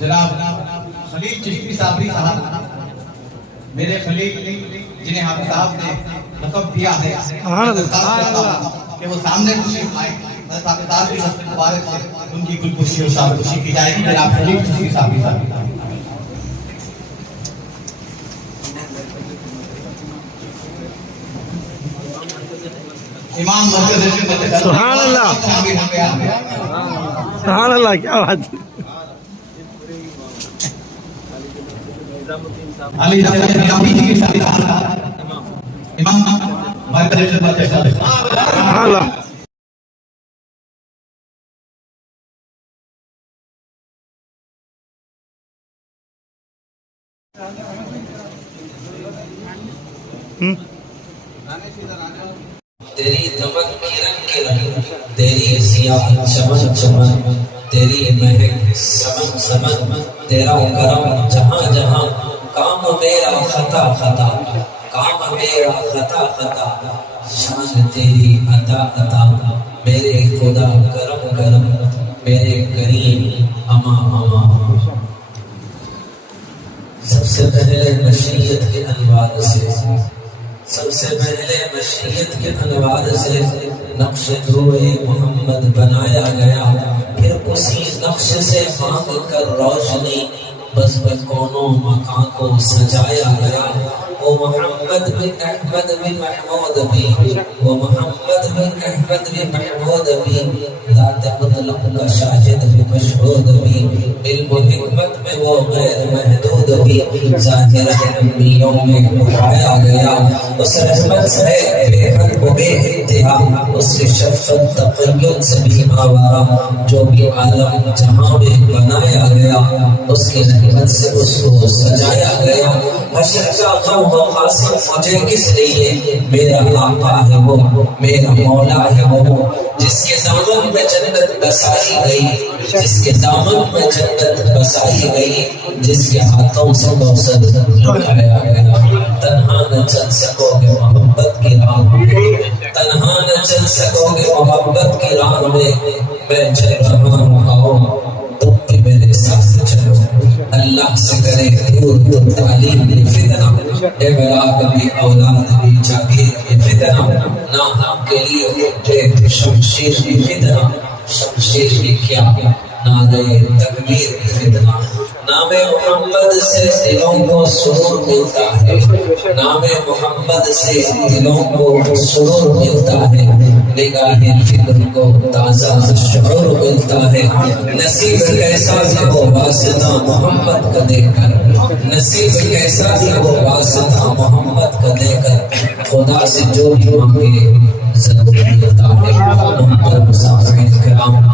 جناب خلیل چشتی صابری صاحب، میرے خلیل جنہیں حافظ صاحب نے لقب دیا ہے، کہ وہ سامنے تشریف آئے، حضرت حافظ صاحب کی حسن مبارک سے ان کی گلگوشی اور شادخوشی کی جائے گی. جناب خلیل چشتی صابری صاحب. امام مرکز سبحان اللہ، سبحان اللہ، کیا بات ہے. علی نبی جی کے ساتھ امام مرکز سبحان اللہ. تیری دمن کرن کرن، تیری سیاہ چمن چمن، تیری مہک سمن سمن، تیرا کرم جہاں جہاں، کام میرا خطا خطا، کام میرا خطا خطا، شان تیری عطا عطا، میرے خدا کرم کرم، میرے کریم اما اما. سب سے پہلے مشیت کے انوار سے، سب سے پہلے مشیت کے انوار سے نقش روئے محمد بنایا گیا، پھر اسی نقش سے مانگ کر روشنی بس کونوں مکان کو سجایا گیا. وہ محمد بن احمد بن محمود بھی، وہ محمد بن احمد بن محمود بھی، ذات مطلق کا شاہد بھی مشہود بھی، علم و حکمت میں وہ غیر محدود بھی، ظاہر انبیوں میں اٹھایا گیا. اس رحمت سے بے حد و بے انتہا، اس کی شفقت تقین سے بھی آوارا، جو بھی عالم جہاں میں بنایا گیا، اس کی رحمت سے اس کو سجایا گیا. حشر کا غم و خاصم مجھے کس لیے، میرا آقا ہے وہ، میرا مولا ہے وہ، جس کے دامن میں جنت بسائی گئی، جس کے دامن میں جنت بسائی گئی، جس کے ہاتھوں سے کوثر پلایا گیا. تنہا نہ چل سکو گے محبت کی راہ میں، تنہا نہ چل سکو گے محبت کی راہ میں، میں چل رہا ہوں آؤ تم بھی میرے ساتھ چلو. اللہ سے کرے دور تو تعلیم یہ فتنہ، اے میرا کبھی اولاد بھی جاگے یہ فتنہ، نہ ہم کے لیے اٹھے شمشیر کی فتنہ، شمشیر کی کیا نعرے تکبیر کی فتنہ. نام محمد سے دلوں کو سرور ملتا ہے، نام محمد سے دلوں کو سرور ملتا ہے، نگاہ فکر کو تازہ شعور ملتا ہے. نصیب کیسا ہے وہ واسطہ محمد کا دے کر، نصیب کیسا ہے وہ واسطہ محمد کا دے کر، خدا سے جو بھی مانگے ضرور ملتا ہے. محمد مسافر کرام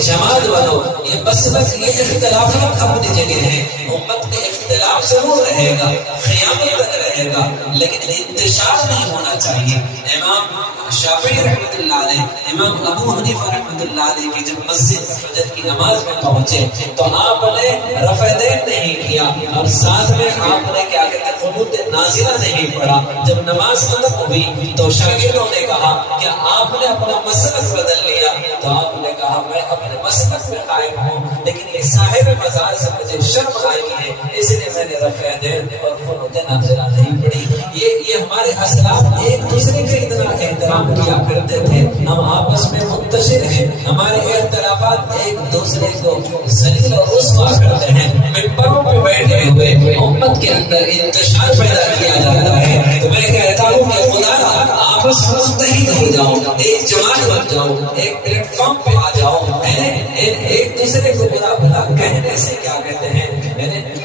جماعت بنو. یہ بس یہ اختلافات اپنی جگہ ہیں. امت میں اختلاف ضرور رہے گا, قیامت تک رہے گا, لیکن انتشار نہیں ہونا چاہیے. امام شافعی رحمۃ اللہ علیہ, امام ابو حنیفہ رحمۃ اللہ علیہ کی جب مسجد فجر کی نماز میں پہنچے تو آپ نے رفع دین نہیں کیا اور ساتھ میں آپ نے کیا کہتے ہیں قنوت نازلہ نہیں پڑھا. جب نماز ختم ہوئی تو شاگردوں نے کہا کہ آپ نے اپنا مسلک بدل لیا. تو آپ نے کہا میں اپنے مسلک میں قائم ہوں, لیکن یہ صاحب مزار سے مجھے شرم آئی ہے, اس لیے میں نے رفع دین اور قنوت نازلہ نہیں پڑھی. یہ ہمارے اسلاف ایک دوسرے کے اتنا احترام کیا کرتے تھے. ہم آپس میں منتشر ہیں, ہمارے اختلافات ایک دوسرے کو ذلیل اور رسوا کرتے ہیں. ممبروں پہ بیٹھے ہوئے امت کے اندر انتشار پیدا کیا جاتا ہے. تو میں کہتا ہوں کہ خدا آپس میں متحد ہو جاؤ, ایک جماعت بن جاؤ, ایک پلیٹ فارم پہ آ جاؤ. ایک دوسرے کو برا بھلا کہنے سے کیا کہتے ہیں,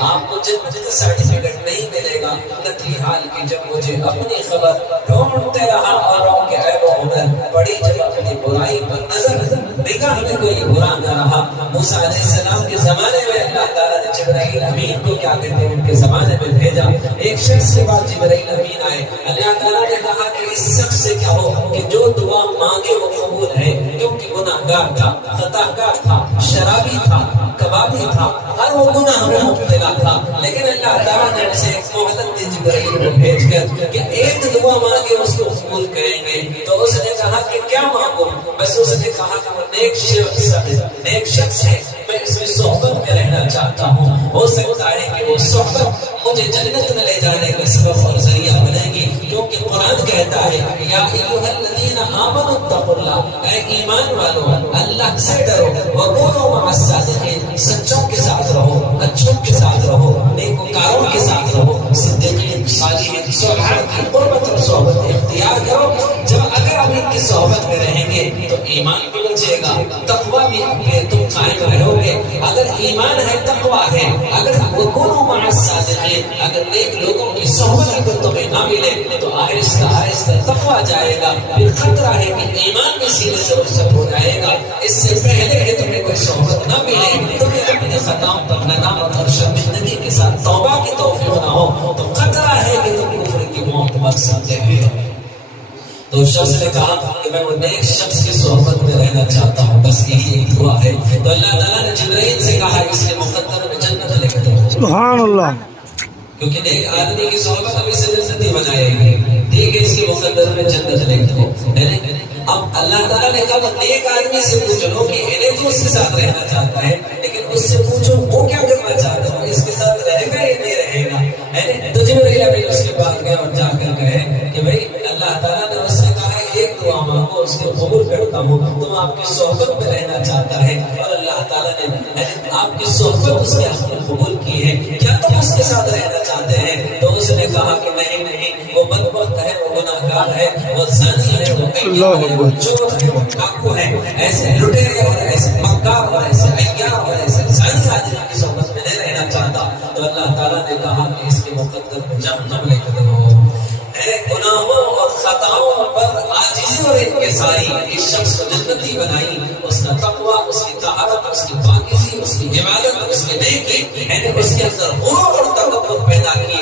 آپ کو جب مجھے سرٹیفکیٹ نہیں ملے گا نتی حال کی جب مجھے اپنی خبر ڈھونڈتے رہا اور کے عیب و ہنر بڑی جب اپنی برائی پر نظر نگاہ میں کوئی برا نہ رہا. موسیٰ علیہ السلام کے زمانے میں اللہ تعالیٰ نے جبرائیل امین کو کیا کہتے ہیں ان کے زمانے میں بھیجا. ایک شخص کے بعد جبرائیل امین آئے. اللہ تعالیٰ نے کہا کہ اس شخص سے کیا ہو کہ جو دعا مانگے وہ قبول ہے, کیونکہ گناہگار تھا, خطاکار تھا, شرابی تھا, کبابی تھا, ہر وہ گناہ میں مبتلا تھا. لیکن اللہ تعالیٰ نے اسے ایک مہلت دی جبرائیل کو بھیج کر کہ ایک دعا مانگے اس کو قبول کریں گے. تو اس نے کہا کہ کیا مانگو؟ بس اس نے کہا کہ وہ نیک شخص ہے, میں اس کی صحبت میں رہنا چاہتا ہوں. ہو سکتا ہے کہ وہ صحبت مجھے جنت میں لے جانے کا سبب اور ذریعہ بنے گی, کیونکہ قرآن کہتا ہے یا ایھا الذین آمنوا اتقوا اللہ, اے ایمان والو اللہ سے ڈرو, وکونوا مع الصادقین, سچوں کے ساتھ رہو, اچھوں کے ساتھ رہو, نیکوکاروں کے ساتھ رہو, صدیقین, صالحین, صالحات کی قربت اور صحبت اختیار کرو. جب اگر آپ ان کی صحبت میں رہیں گے تو ایمان بھی بچے گا, تقویٰ بھی تم قائم رہو گے. اگر ایمان ہے, تقویٰ ہے, اگر وکونوا مع الصادقین, اگر نیک لوگوں کی صحبت اگر تمہیں نہ ملے تو آہستہ آہستہ تقویٰ جائے گا. پھر خطرہ ہے کہ ایمان بھی سینے سے رخصت ہو جائے گا. اس سے پہلے کہ تمہیں کوئی صحبت نہ ملے, تمہیں اپنے خطاؤں پر ندامت اور شرمندگی کے ساتھ توبہ کی توفیق نہ ہو, تو خطرہ ہے کہ تم کفر کی موت مر سکتے ہیں. تو شخص نے کہا کہ میں وہ نیک شخص کی صحبت میں رہنا چاہتا ہوں, بس یہی ایک دعا ہے. تو اللہ تعالیٰ نے جبرائیل سے کہا اس کے مقدر میں جنت لکھ دو. سبحان اللہ. کیونکہ نیک آدمی کی صحبت اب اسے جنتی بنائے گی. ٹھیک ہے, اس کے مقدر میں جنت لکھ دو. اب اللہ تعالیٰ نے کہا نیک آدمی سے پوچھ لو کہ انہیں تو اس کے ساتھ رہنا چاہتا ہے, لیکن اس سے پوچھو وہ کیا کرنا چاہتا ہے, اس کے ساتھ رہے گا یا نہیں رہے گا. تو جبرائیل امین اس کے پاس گئے اور جا کر کہے کہ بھائی اللہ تعالیٰ نے اس سے کہا ایک دعا مانگو, اس کو قبول کرتا ہوں. تم آپ کی صحبت میں رہنا چاہتا ہے اور اللہ تعالیٰ نے آپ کی صحبت اس کے حق میں قبول کی ہے, کیا تم اس کے ساتھ رہنا چاہتے ہیں؟ تو اس نے کہا کہ نہیں, وہ بدبخت ہے, وہ گناہگار ہے, وہ زانی ہے, وہ چور ہے, وہ ڈاکو ہے, ایسے لٹیرے اور ایسے مکار اور ایسے عیار اور ایسے زانی آدمی کی صحبت میں نہیں رہنا چاہتا. تو اللہ تعالیٰ نے کہا کہ اس کے مقدر میں جہنم لکھ دو. گناہوں اور خطاؤں پر عاجزی اور انکساری اس شخص کو جنتی بنائی. اس کا تقویٰ, اس کی طہارت, اس کی پاکیزی, اس کی عبادت, اس کی نیکی, اس کے اندر غرور اور تکبر پیدا کی.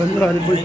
അവൻ്റെ ആരിപ്പോയി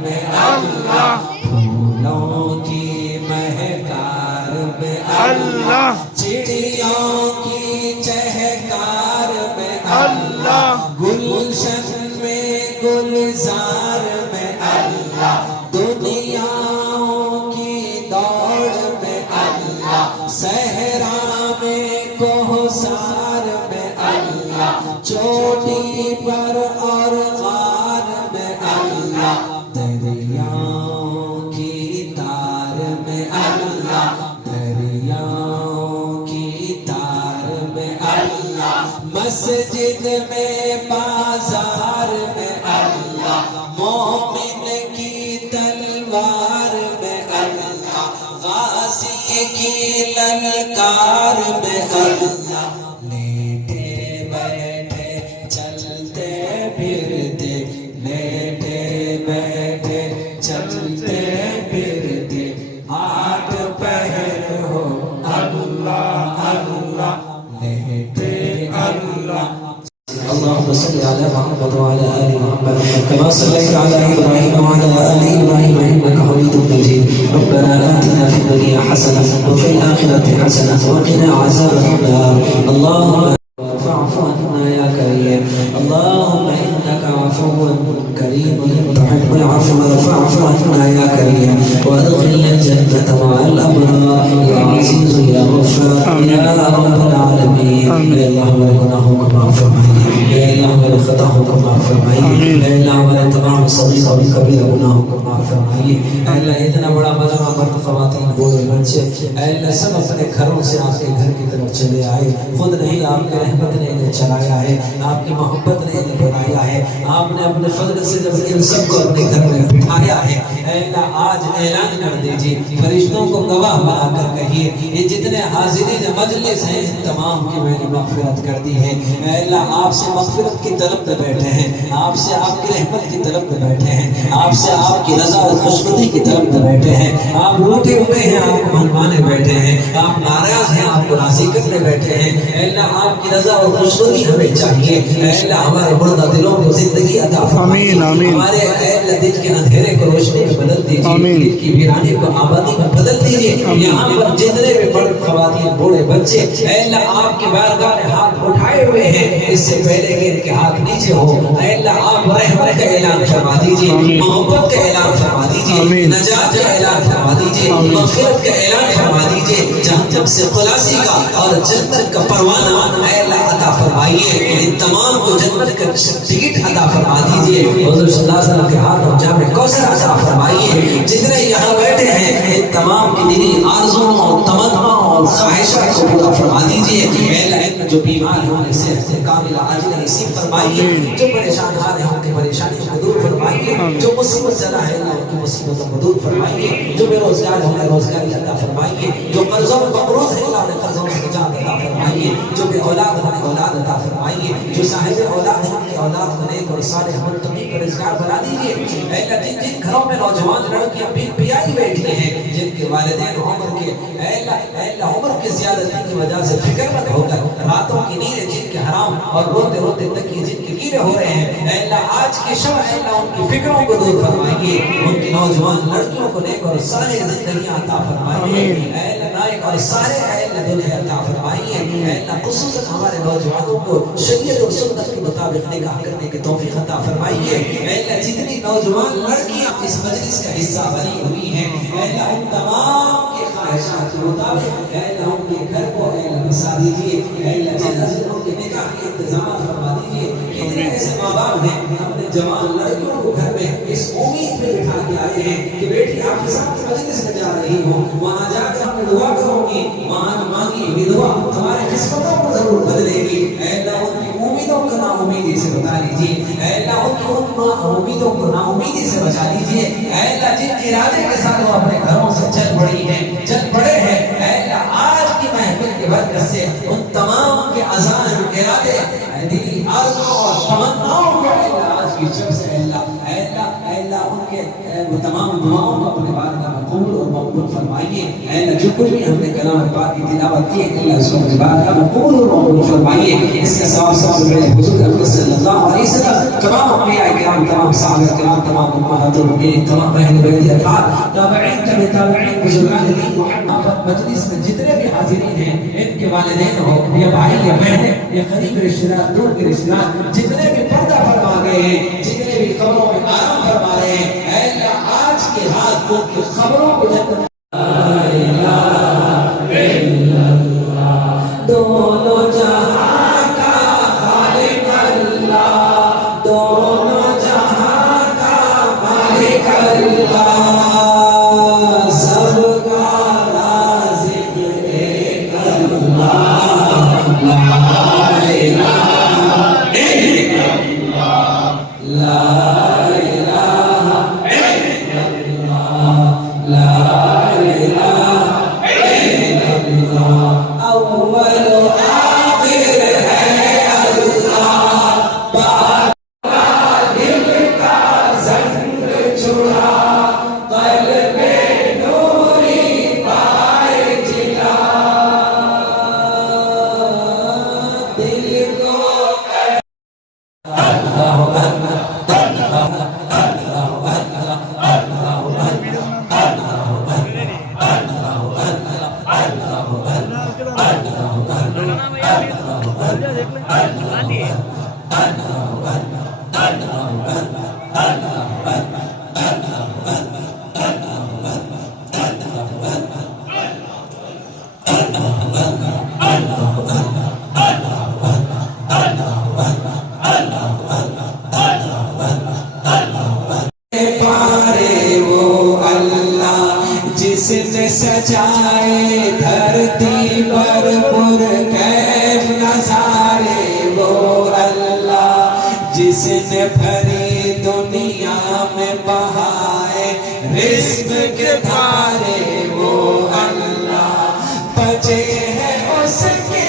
میں اللہ پھولوں کی مہکار میں اللہ چڑیوں کی چہکار میں اللہ گلشن میں گلزار میں اللہ دنیاؤں کی دوڑ میں اللہ صحرا میں کوہسار میں اللہ چوٹی پر اور غار میں اللہ دریاؤں کی تار میں اللہ دریاؤں کی تار میں اللہ مسجد میں بازار میں اللہ مومن کی تلوار میں اللہ غازی کی للکار میں اللہ لیٹے بیٹھے چلتے پھرتے لیٹے بیٹھے چلتے پھرتے آٹھ پہر ہو اللہ اللہ لیٹے اللہ اللهم صل على محمد وعلى ال محمد كما صليت على ابراهيم وعلى ال ابراهيم انك حميد مجيد ربنا آتنا في الدنيا حسنه وفي الاخره حسنه وقنا عذاب النار اللهم فاعف عنا يا كريم اللهم انك عفو كريم تحب العفو فاعف عنا يا كريم وادخلنا الجنه مع الابرار يا عزيز يا غفار يا رب العالمين يا الله ولنا كما فرمائے اے اللہ ہمارے خطاؤں کو معاف فرمائیے اے اللہ ہمارے تمام صغیر اور کبیر گناہوں کو معاف فرمائیے اے اللہ اتنا بڑا مجمع مرد خواتین بوڑھے بچے اے اللہ سب اپنے گھروں سے آپ کے گھر کی طرف چلے آئے خود نہیں آپ کی رحمت نے انہیں چلایا ہے آپ کی محبت نے انہیں بنایا ہے آپ نے اپنے فضل سے جب ان سب کو اپنے گھر میں بٹھایا ہے اے اللہ آج اعلان کر دیجیے فرشتوں کو گواہ بنا کر کہیے یہ جتنے حاضرین مجلس ہیں تمام کی میں نے مغفرت کر دی ہے اے اللہ آپ سے مغفرت کی طلب میں بیٹھے ہیں آپ سے آپ کی رحمت کی طلب میں بیٹھے ہیں آپ سے آپ کی رضا اور خوشنودی کی طلب میں بیٹھے ہیں آپ روٹے ہوئے ہیں آپ کو منوانے بیٹھے ہیں آپ ناراض ہیں آپ کو راضی کرنے بیٹھے ہیں اے اللہ آپ کی رضا اور خوشنودی ہمیں چاہیے اے اللہ ہمارے مردہ دلوں کو زندگی عطا فرمائیے ہمارے اے اللہ دل کے اندھیرے کو روشنی میں بدل دیجیے دل کی ویرانی کو آبادی میں بدل دیجیے یہاں پر جتنے بھی مرد خواتین بوڑھے بچے اے اللہ آپ کی بارگاہ میں ہاتھ اٹھائے ہوئے ہیں اس سے پہلے کہ ان کے ہاتھ نیچے ہو اے اللہ آپ رحمت کا اعلان فرما دیجیے محبت کا اعلان فرما دیجیے نجات کا اعلان فرما دیجیے مغفرت کا اعلان فرما دیجیے جہنم سے خلاصی کا اور جنت کا پروانہ اے اللہ عطا فرمائیے ان تمام کو جنت کا ٹکٹ عطا فرما دیجیے حضور صلی اللہ علیہ وسلم کے ہاتھ اور جام کوثر عطا فرمائیے جتنے یہاں بیٹھے ہیں ان تمام کی دینی آرزوؤں اور تمناؤں اور خواہشات کو پورا فرما دیجیے اے اللہ جو بیمار ہیں انہیں صحت کاملہ عاجلہ نصیب فرمائیے جو پریشان حال ہیں ان کی پریشانی کو دور فرمائیے جو مصیبت زدہ ہے اللہ ان کی مصیبتوں کو دور فرمائیے جو بے روزگار ہیں انہیں روزگاری عطا فرمائیے جو قرضوں میں مقروض ہیں اللہ انہیں قرضوں سے نجات عطا فرمائیے جو بے اولاد ہیں انہیں اولاد عطا فرمائیے جو صاحب اولاد ہیں ان کی اولاد کو نیک اور صالح منتقی پرہیزگار بنا دیجیے اے اللہ جن جن گھروں میں نوجوان لڑکیاں بے بیائی بیٹھی ہیں جن کے والدین عمر کے اے اللہ عمر کی زیادتی کی وجہ سے فکر مند ہو کر راتوں کی نیندیں جن کے حرام اور روتے روتے تکیے جن کے گیلے ہو رہے ہیں اے اللہ آج کی شب اے اللہ ان کی فکروں کو دور فرمائیے ان کی نوجوان لڑکیوں کو نیک اور صالح زندگیاں عطا فرمائیے اے اللہ نائک اور صالح اے اللہ دنیا عطا فرمائیے اے اللہ خصوصاً ہمارے نوجوانوں کو شریعت اور سنت کے مطابق نکاح کرنے کی توفیق عطا فرمائیے اے اللہ جتنی نوجوان لڑکیاں اس مجلس کا حصہ بنی ہوئی ہیں اے اللہ ان تمام کے خواہشات کے مطابق اے اللہ ان کے گھر کو اے اللہ بسا دیجیے اے اللہ جلد سے ان کے نکاح کے انتظامات فرما دیجیے کتنے ایسے ماں باپ ہیں اپنے جوان لڑکیوں کو گھر میں اس امید پہ بٹھا کے آئے ہیں کہ بیٹی حافظہ کی مجلس میں جا رہی ہو وہاں جا کر ہم دعا کروں گی وہاں کی مانگی ہوئی دعا ہمارے قسمتوں کو ضرور بدلے گی اے اللہ ان کی امیدوں کو نا امیدی سے بتا لیجیے اے اللہ ان کی امیدوں کو نا امیدی سے بچا لیجیے اے اللہ جن ارادے کے ساتھ وہ اپنے گھروں سے چل پڑی ہیں چل پڑے ہیں اے اللہ آج کی محفل کی برکت سے ان تمام کے عزائم ارادے دلی آرزو اور تمناؤں کو اے اللہ آج کی جب سے اے اللہ اللہ ان کے تمام دعاؤں کو اپنے بارگاہ میں قبول اور مقبول فرمائیے. اے اللہ جو کچھ بھی ہم نے کلام پاک کی تلاوت کی ہے اللہ اس کو اپنے بارگاہ میں قبول اور مقبول فرمائیے. اس کا ثواب سب سے بڑے حضور اکرم صلی اللہ علیہ وسلم تمام انبیاء کرام تمام صحابہ کرام تمام امہات المؤمنین تمام اہل بیت اطہار تابعین تابعین بزرگان دین محمد مجلس میں جتنے بھی حاضرین ہیں ان کے والدین ہو یا بھائی یا بہنیں یا قریب رشتہ دار دور کے رشتہ دار جتنے بھی پردہ فرما گئے ہیں جتنے بھی قبروں میں آرام فرما رہے ہیں اے اللہ آج کے رات ان کی خبروں کو جنت دونوں جہاں کا خالق اللہ دونوں جہاں کا مالک اللہ سب کا رازق ایک اللہ لا الہ الا اللہ لا الہ الا اللہ لا الہ الا اللہ اول و آخر ہے اللہ پاک دل کا زنگ چھڑا قلب نوری پائے جلا دل کو اللہ اکبر پارے وہ اللہ جس نے سجائے دھرتی پر پر کیف نظارے وہ اللہ جس نے بھری دنیا میں بہائے رزق کے دھارے وہ اللہ بچے ہیں اس کے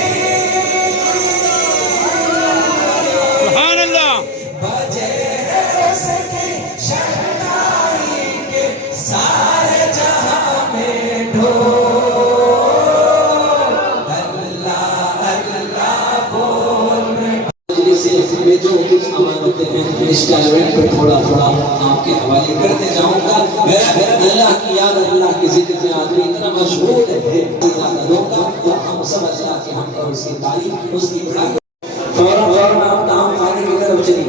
سبحان اللہ بچے ہیں اس کے شہنائی کے سارے جہاں میں ڈھول اللہ اللہ بول رہے سے میں جو امانتیں ہیں اس کا ایونٹ پر تھوڑا تھوڑا آپ کے حوالے کرتے جاؤں گا. اللہ کی یاد اللہ کی ذکر میں آدمی اتنا مشغول ہے زیادہ لوگ تو ہم سب اللہ کے ہم اور اس کی تعریف اس کی بڑائی فوراً فوراً آپ نام کھانے کی طرف چلی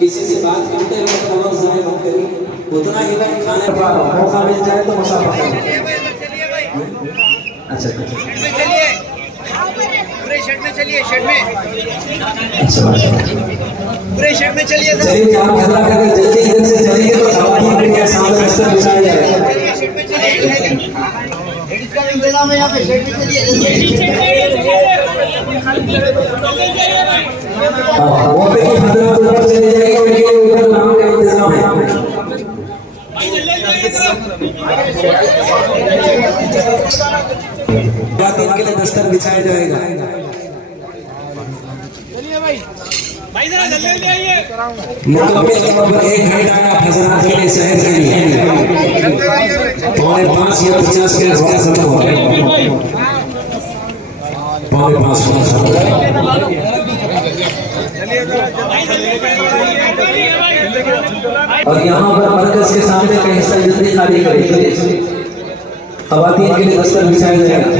کسی سے بات کرتے وقت وقت ضائع مت کریے اتنا ہی وقت کھانے کا موقع مل جائے تو مسافہ کریں. اچھا پورے شرٹ میں چلیے شرٹ میں اچھا پورے شرٹ میں چلیے چلیے آپ گھر کر کے جلدی ادھر سے چلیے تو خواتین کے سامنے بستر بچھایا جائے گا. شرٹ میں چلیے لیڈیز کا انتظام ہے یہاں پہ شرٹ میں چلیے وہ پہ کی حضرات اوپر چلے جائے گی ان کے اوپر نام کا انتظام ہے. خواتین کے لیے بستر بچھایا جائے گا. مکمل طور پر 1 گھنٹہ کا حضرات کے لیے صحت کے لیے 5:45 یا 50 کے آس پاس ختم ہوا 5:45 اور یہاں پر مرکز کے سامنے کا حصہ جلدی خالی کریں. خواتین کے لیے بستر بچھایا جائے گا.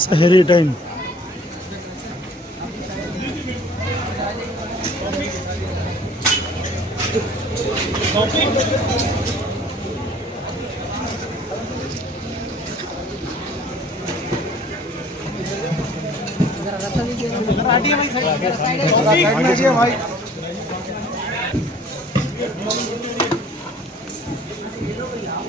سحری ٹائم